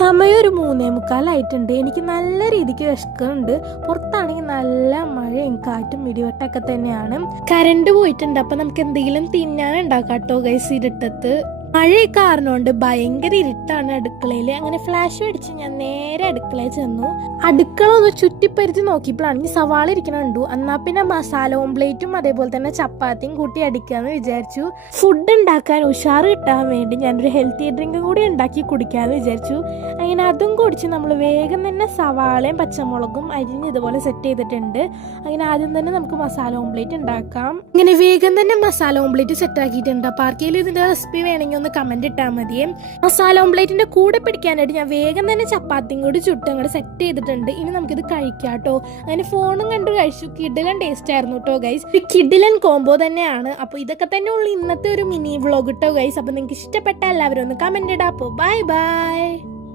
സമയം ഒരു 3:45 എനിക്ക് നല്ല രീതിക്ക് വിശക്കുന്നുണ്ട്. പുറത്താണെങ്കിൽ നല്ല മഴയും കാറ്റും ഇടിവെട്ടൊക്കെ തന്നെയാണ്. കറണ്ട് പോയിട്ടുണ്ട്. അപ്പം നമുക്ക് എന്തെങ്കിലും തിന്നാനുണ്ടാക്കാം കേട്ടോ ഗൈസ്. ഇരുട്ടത്ത് മഴ കാരണമുണ്ട് ഭയങ്കര ഇരുട്ടാണ് അടുക്കളയിൽ. അങ്ങനെ ഫ്ലാഷ് അടിച്ച് ഞാൻ നേരെ അടുക്കളയിൽ ചെന്നു. അടുക്കള ഒന്ന് ചുറ്റിപ്പരുത്തി നോക്കിയപ്പോഴാണെങ്കിൽ സവാള ഇരിക്കണുണ്ടു. എന്നാ പിന്നെ മസാല ഓംപ്ലേറ്റും അതേപോലെ തന്നെ ചപ്പാത്തിയും കൂട്ടി അടിക്കാന്ന് വിചാരിച്ചു. ഫുഡ് ഉണ്ടാക്കാൻ ഉഷാറ് കിട്ടാൻ വേണ്ടി ഞാനൊരു ഹെൽത്തി ഡ്രിങ്കും കൂടി ഉണ്ടാക്കി കുടിക്കാമെന്ന് വിചാരിച്ചു. അങ്ങനെ അതും കുടിച്ച് നമ്മൾ വേഗം തന്നെ സവാളയും പച്ചമുളകും അരിഞ്ഞ് ഇതുപോലെ സെറ്റ് ചെയ്തിട്ടുണ്ട്. അങ്ങനെ ആദ്യം തന്നെ നമുക്ക് മസാല ഓംപ്ലേറ്റ് ഉണ്ടാക്കാം. ഇങ്ങനെ വേഗം തന്നെ മസാല ഓംപ്ലേറ്റ് സെറ്റ് ആക്കിയിട്ടുണ്ട്. അപ്പോൾ ആർക്കെങ്കിലും ഇതിൻ്റെ റെസിപ്പി വേണമെങ്കിൽ ഒന്ന് കമന്റ് ഇട്ടാൽ മതിയേ. മസാല ഓംപ്ലേറ്റിന്റെ കൂടെ പിടിക്കാനായിട്ട് ഞാൻ വേഗം തന്നെ ചപ്പാത്തിയും കൂടി ചുട്ട് അങ്ങോട്ട് സെറ്റ് ചെയ്തിട്ടുണ്ട്. ഇനി നമുക്കിത് കഴിക്കാം കേട്ടോ. അങ്ങനെ ഫോണും കണ്ട് കഴിച്ചു. കിഡിലൻ ടേസ്റ്റ് ആയിരുന്നു കേട്ടോ ഗൈസ്. ഒരു കിഡിലൻ കോംബോ തന്നെയാണ്. അപ്പോൾ ഇതൊക്കെ തന്നെ ഉള്ളു ഇന്നത്തെ ഒരു മിനി വ്ളോഗ് കേട്ടോ ഗൈസ്. അപ്പോൾ നിങ്ങൾക്ക് ഇഷ്ടപ്പെട്ട എല്ലാവരും ഒന്ന് കമന്റ് ഇടാം. അപ്പോൾ ബൈ ബൈ.